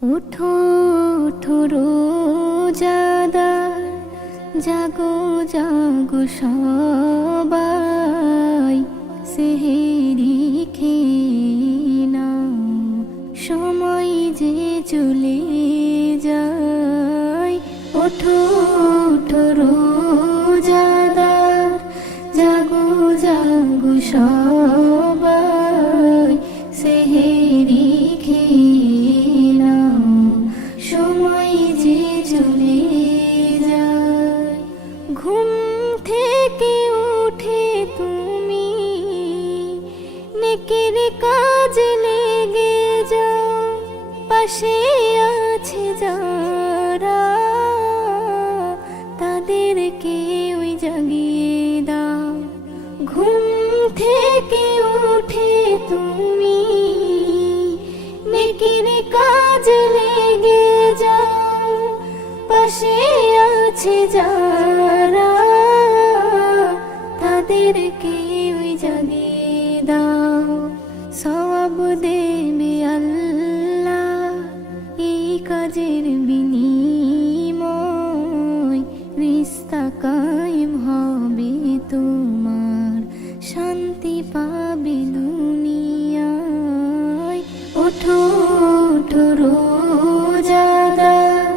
উঠো উঠো রোজাদার, জাগো জাগো সবাই, সেহেরি খেয়ে নাও, সময় যে চলে যায়। ওঠো ওঠো রোজাদার, জাগো জাগো সবাই, সেহেরি খেয়ে নাও, সময় যে চলে যায়। ঘুম থেকে উঠে তুমি নেকের কাজে লেগে যাও, পাশে আছে যারা তাদেরকে ওই জাগিয়ে দাও। ঘুম থেকে উঠে তুমি নেকের কাজে লেগে যাও, পাশে আছে যারা তাদেরকে ওই জাগিয়ে দাও। সওয়াব দেবে আল্লাহ এই কাজের বিনিময়, রিশতা কায়েম হবে তোমার, শান্তি পাবে দুনিয়ায়। ওঠো ওঠো রোজাদার,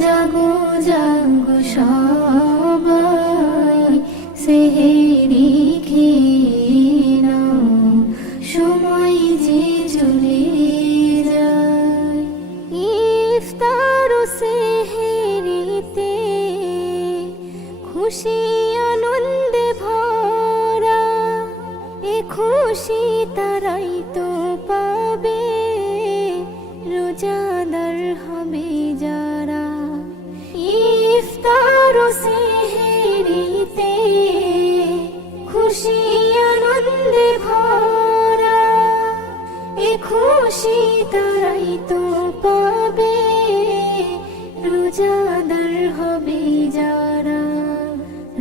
জাগো জাগো সবাই, সেহেরি খেয়ে নাও, সময় যে চলে যায়। ইফতার ও সেহেরিতে খুশি আনন্দে ভরা, এ খুশি তারাই তো পাবে রোজাদার হবে যারা। ইফতার ও সেহেরিতে খুশি আনন্দে ভরা, এ খুশি তারাই তো পাবে রোজাদার হবে যারা।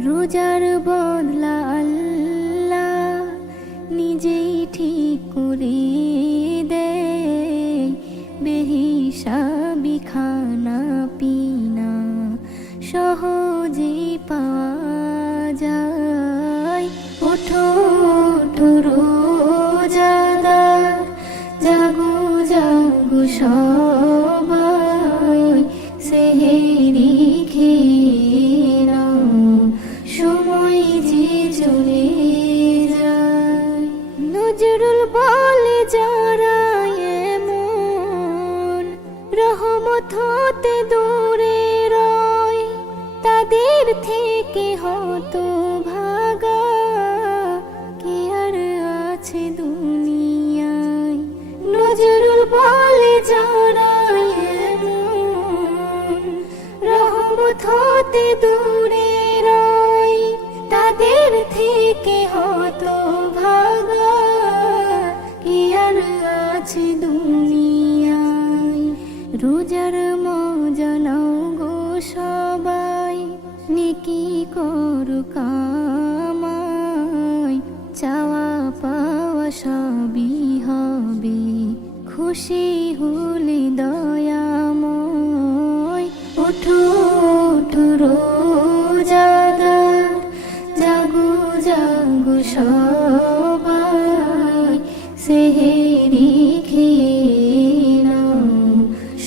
রোজার বদলা আল্লাহ নিজেই ঠিক করে দেয়, বেহিসাবি খানা পিনা সহজে পাওয়া যায়। ওঠো ওঠো রোজাদার, জাগো জাগো সবাই, সেহেরি খেয়ে নাও, সময় যে চলে যায়। নজরুল বলে যারা এমন রহমত হতে দূরে রয়, তাদের থেকে হতো ভাগা কে আর আছে দুনিয়ায়। নজরুল বলে যারা এমন রহমত হতে দূরে রয়, তাদের থেকে হতো ভাগা কে আর আছে দুনিয়ায়। রোজার মজা নাও গো সবাই, নেকি করো কামাই, চাওয়া পাওয়া সবই হবে খুশি হলে দয়াময়। ওঠো ওঠো রোজাদার, জাগো জাগো সবাই, সেহেরি খেয়ে নাও,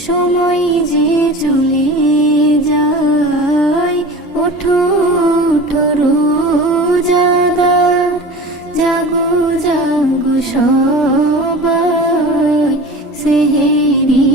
সময় যে চলে যায়। ওঠো ওঠো রোজাদার, জাগো জাগো সবাই, সেহেরি